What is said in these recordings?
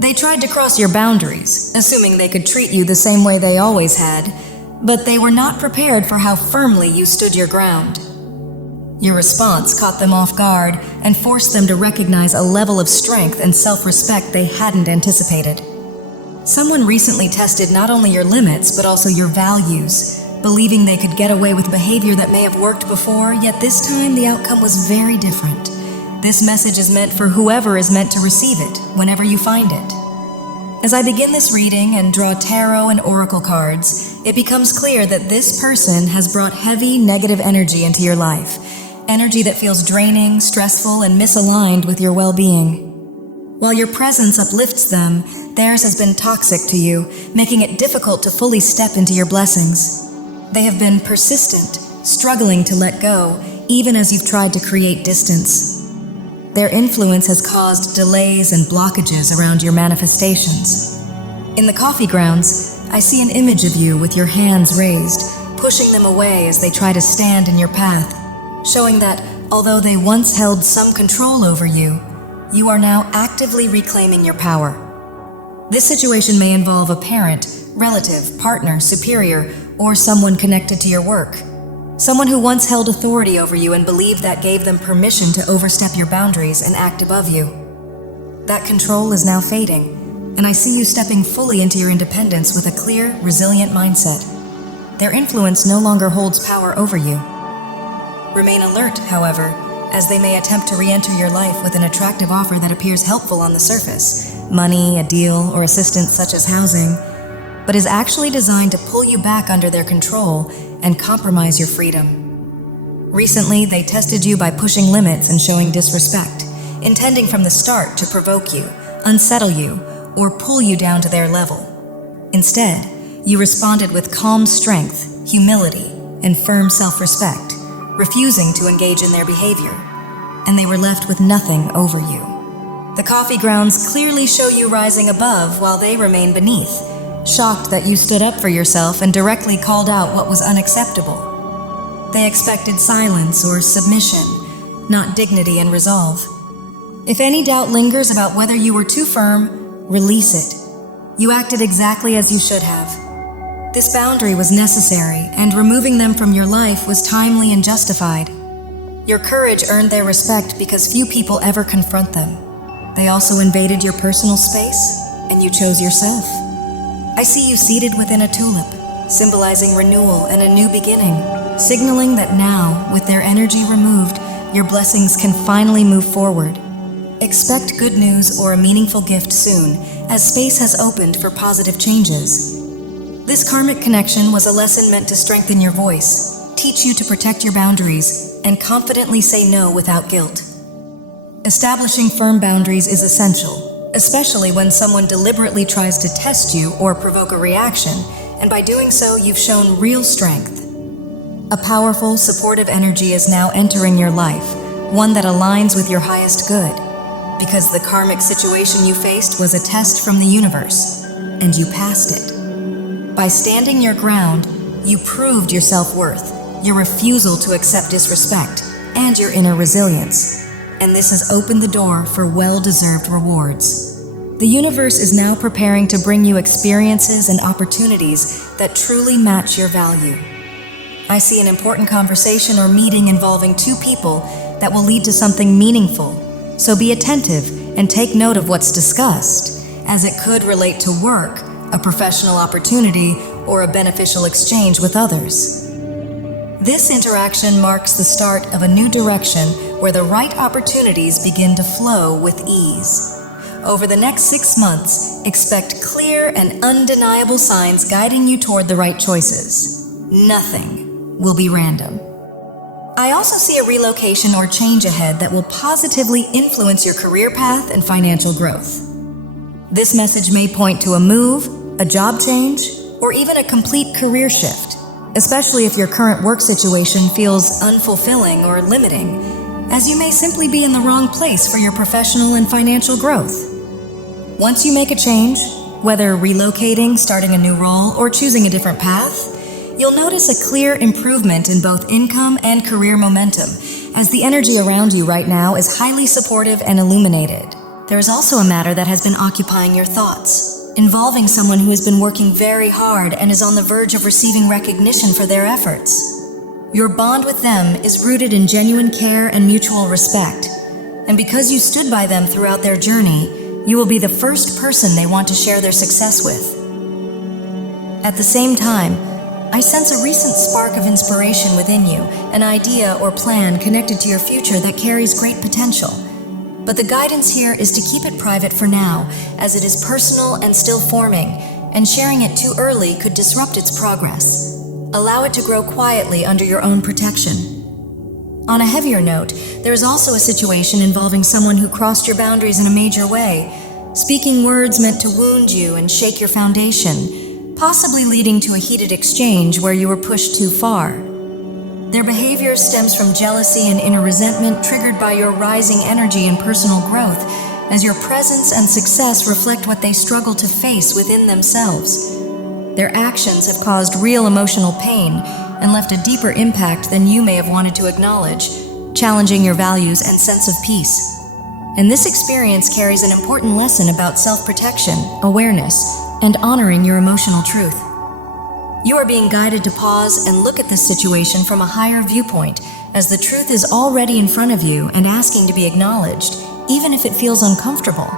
They tried to cross your boundaries, assuming they could treat you the same way they always had, but they were not prepared for how firmly you stood your ground. Your response caught them off guard and forced them to recognize a level of strength and self-respect they hadn't anticipated. Someone recently tested not only your limits, but also your values, believing they could get away with behavior that may have worked before, yet this time the outcome was very different. This message is meant for whoever is meant to receive it, whenever you find it. As I begin this reading and draw tarot and oracle cards, it becomes clear that this person has brought heavy negative energy into your life, energy that feels draining, stressful, and misaligned with your well-being. While your presence uplifts them, theirs has been toxic to you, making it difficult to fully step into your blessings. They have been persistent, struggling to let go, even as you've tried to create distance. Their influence has caused delays and blockages around your manifestations. In the coffee grounds, I see an image of you with your hands raised, pushing them away as they try to stand in your path, showing that, although they once held some control over you, you are now actively reclaiming your power. This situation may involve a parent, relative, partner, superior, or someone connected to your work. Someone who once held authority over you and believed that gave them permission to overstep your boundaries and act above you. That control is now fading, and I see you stepping fully into your independence with a clear, resilient mindset. Their influence no longer holds power over you. Remain alert, however, as they may attempt to re-enter your life with an attractive offer that appears helpful on the surface, money, a deal, or assistance such as housing, but is actually designed to pull you back under their control and compromise your freedom. Recently, they tested you by pushing limits and showing disrespect, intending from the start to provoke you, unsettle you, or pull you down to their level. Instead, you responded with calm strength, humility, and firm self-respect, refusing to engage in their behavior, and they were left with nothing over you. The coffee grounds clearly show you rising above while they remain beneath, shocked that you stood up for yourself and directly called out what was unacceptable. They expected silence or submission, not dignity and resolve. If any doubt lingers about whether you were too firm, release it. You acted exactly as you should have. This boundary was necessary, and removing them from your life was timely and justified. Your courage earned their respect because few people ever confront them. They also invaded your personal space, and you chose yourself. I see you seated within a tulip, symbolizing renewal and a new beginning, signaling that now, with their energy removed, your blessings can finally move forward. Expect good news or a meaningful gift soon, as space has opened for positive changes. This karmic connection was a lesson meant to strengthen your voice, teach you to protect your boundaries, and confidently say no without guilt. Establishing firm boundaries is essential, especially when someone deliberately tries to test you or provoke a reaction, and by doing so, you've shown real strength. A powerful, supportive energy is now entering your life, one that aligns with your highest good, because the karmic situation you faced was a test from the universe, and you passed it. By standing your ground, you proved your self-worth, your refusal to accept disrespect, and your inner resilience. And this has opened the door for well-deserved rewards. The universe is now preparing to bring you experiences and opportunities that truly match your value. I see an important conversation or meeting involving two people that will lead to something meaningful. So be attentive and take note of what's discussed, as it could relate to work, a professional opportunity, or a beneficial exchange with others. This interaction marks the start of a new direction where the right opportunities begin to flow with ease. Over the next 6 months, expect clear and undeniable signs guiding you toward the right choices. Nothing will be random. I also see a relocation or change ahead that will positively influence your career path and financial growth. This message may point to a move, a job change, or even a complete career shift, especially if your current work situation feels unfulfilling or limiting, as you may simply be in the wrong place for your professional and financial growth. Once you make a change, whether relocating, starting a new role, or choosing a different path, you'll notice a clear improvement in both income and career momentum, as the energy around you right now is highly supportive and illuminated. There is also a matter that has been occupying your thoughts, involving someone who has been working very hard and is on the verge of receiving recognition for their efforts. Your bond with them is rooted in genuine care and mutual respect, and because you stood by them throughout their journey, you will be the first person they want to share their success with. At the same time, I sense a recent spark of inspiration within you, an idea or plan connected to your future that carries great potential. But the guidance here is to keep it private for now, as it is personal and still forming, and sharing it too early could disrupt its progress. Allow it to grow quietly under your own protection. On a heavier note, there is also a situation involving someone who crossed your boundaries in a major way, speaking words meant to wound you and shake your foundation, possibly leading to a heated exchange where you were pushed too far. Their behavior stems from jealousy and inner resentment triggered by your rising energy and personal growth, as your presence and success reflect what they struggle to face within themselves. Their actions have caused real emotional pain and left a deeper impact than you may have wanted to acknowledge, challenging your values and sense of peace. And this experience carries an important lesson about self-protection, awareness, and honoring your emotional truth. You are being guided to pause and look at this situation from a higher viewpoint, as the truth is already in front of you and asking to be acknowledged, even if it feels uncomfortable.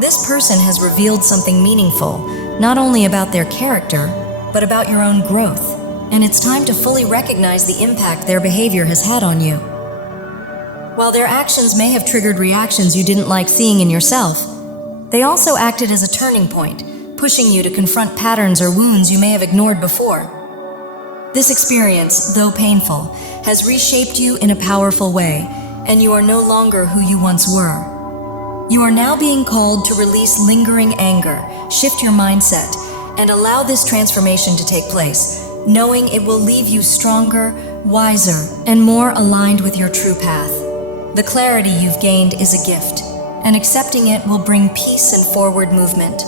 This person has revealed something meaningful, not only about their character, but about your own growth, and it's time to fully recognize the impact their behavior has had on you. While their actions may have triggered reactions you didn't like seeing in yourself, they also acted as a turning point, pushing you to confront patterns or wounds you may have ignored before. This experience, though painful, has reshaped you in a powerful way, and you are no longer who you once were. You are now being called to release lingering anger, shift your mindset, and allow this transformation to take place, knowing it will leave you stronger, wiser, and more aligned with your true path. The clarity you've gained is a gift, and accepting it will bring peace and forward movement.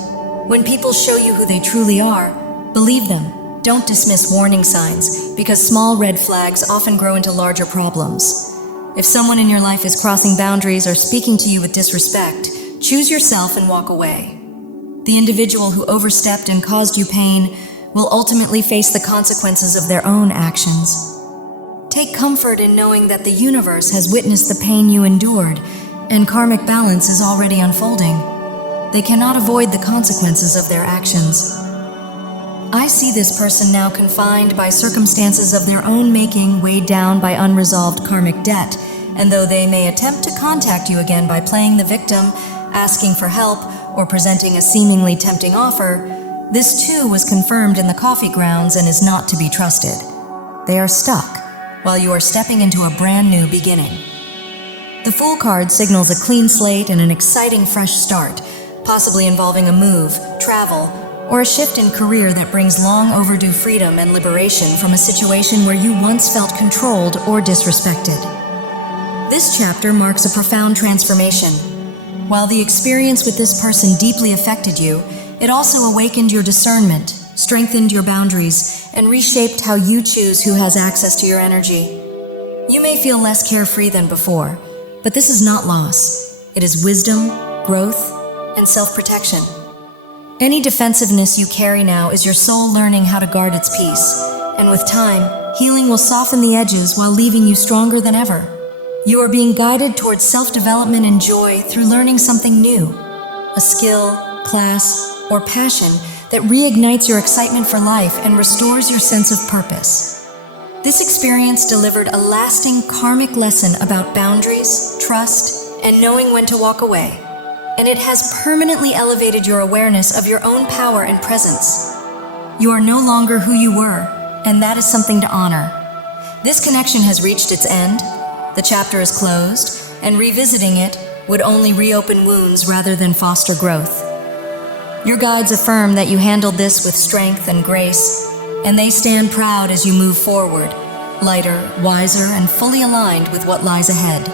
When people show you who they truly are, believe them. Don't dismiss warning signs, because small red flags often grow into larger problems. If someone in your life is crossing boundaries or speaking to you with disrespect, choose yourself and walk away. The individual who overstepped and caused you pain will ultimately face the consequences of their own actions. Take comfort in knowing that the universe has witnessed the pain you endured, and karmic balance is already unfolding. They cannot avoid the consequences of their actions. I see this person now confined by circumstances of their own making, weighed down by unresolved karmic debt, and though they may attempt to contact you again by playing the victim, asking for help, or presenting a seemingly tempting offer, this too was confirmed in the coffee grounds and is not to be trusted. They are stuck, while you are stepping into a brand new beginning. The Fool card signals a clean slate and an exciting fresh start, possibly involving a move, travel, or a shift in career that brings long overdue freedom and liberation from a situation where you once felt controlled or disrespected. This chapter marks a profound transformation. While the experience with this person deeply affected you, it also awakened your discernment, strengthened your boundaries, and reshaped how you choose who has access to your energy. You may feel less carefree than before, but this is not loss. It is wisdom, growth, and self-protection. Any defensiveness you carry now is your soul learning how to guard its peace, and with time, healing will soften the edges while leaving you stronger than ever. You are being guided towards self-development and joy through learning something new, a skill, class, or passion that reignites your excitement for life and restores your sense of purpose. This experience delivered a lasting karmic lesson about boundaries, trust, and knowing when to walk away. And it has permanently elevated your awareness of your own power and presence. You are no longer who you were, and that is something to honor. This connection has reached its end, the chapter is closed, and revisiting it would only reopen wounds rather than foster growth. Your guides affirm that you handled this with strength and grace, and they stand proud as you move forward, lighter, wiser, and fully aligned with what lies ahead.